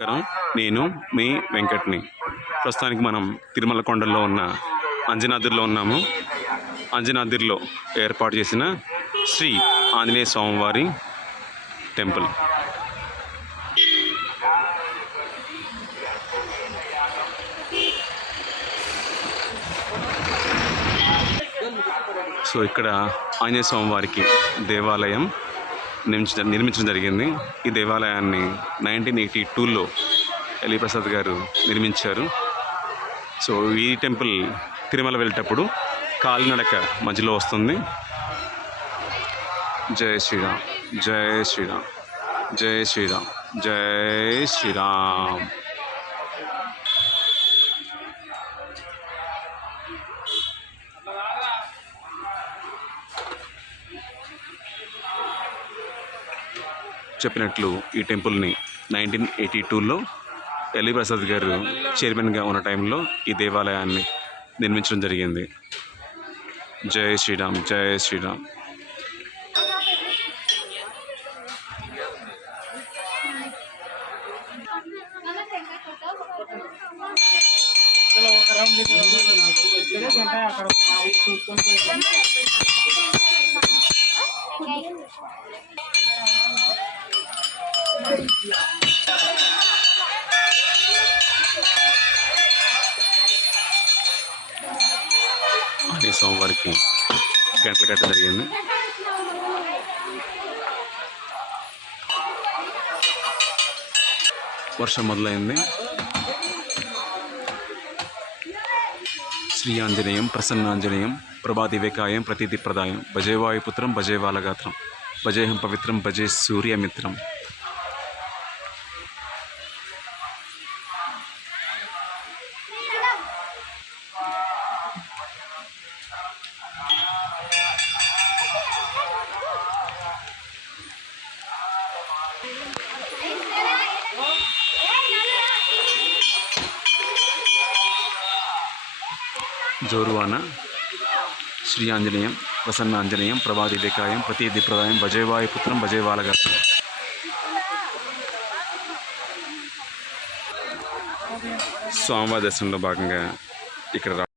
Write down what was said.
నమస్కారం నేను మీ వెంకట్ని. ప్రస్తుతానికి మనం తిరుమల కొండల్లో ఉన్న అంజనాద్రిలో ఉన్నాము. అంజనాద్రిలో ఏర్పాటు చేసిన శ్రీ ఆంజనేయ స్వామివారి టెంపుల్. సో ఇక్కడ ఆంజనేయ స్వామివారికి దేవాలయం నిర్మించ నిర్మించడం జరిగింది. ఈ దేవాలయాన్ని నైన్టీన్ ఎయిటీ టూలో ఎలిప్రసాద్ గారు నిర్మించారు. సో ఈ టెంపుల్ తిరుమల వెళ్ళేటప్పుడు కాలినడక మధ్యలో వస్తుంది. జై శ్రీరామ్ జై శ్రీరామ్ జై శ్రీరామ్ జై శ్రీరామ్. చెప్పినట్లు ఈ టెంపుల్ని నైన్టీన్ ఎయిటీ టూలో ఎల్లి ప్రసాద్ గారు చైర్మన్గా ఉన్న టైంలో ఈ దేవాలయాన్ని నిర్మించడం జరిగింది. జై శ్రీరామ్ జై శ్రీరామ్. అదే సోమవారికి గంటల గట్ట జరిగింది. వర్షం మొదలైంది. శ్రీ ఆంజనేయం ప్రసన్నాంజనేయం ప్రభాదివేకాయం ప్రతీతి ప్రదాయం. భజే వాయుపుత్రం భజేహం పవిత్రం భజే సూర్యమిత్రం. జోరువాన శ్రీ ఆంజనేయం ప్రసన్న ఆంజనేయం ప్రభాదివేకాయం ప్రతీతి ప్రదాయం దిప్రదాయం వాయుపుత్రం పుత్రం బాలగాత్రం స్వామివారి దర్శనంలో భాగంగా ఇక్కడ రా-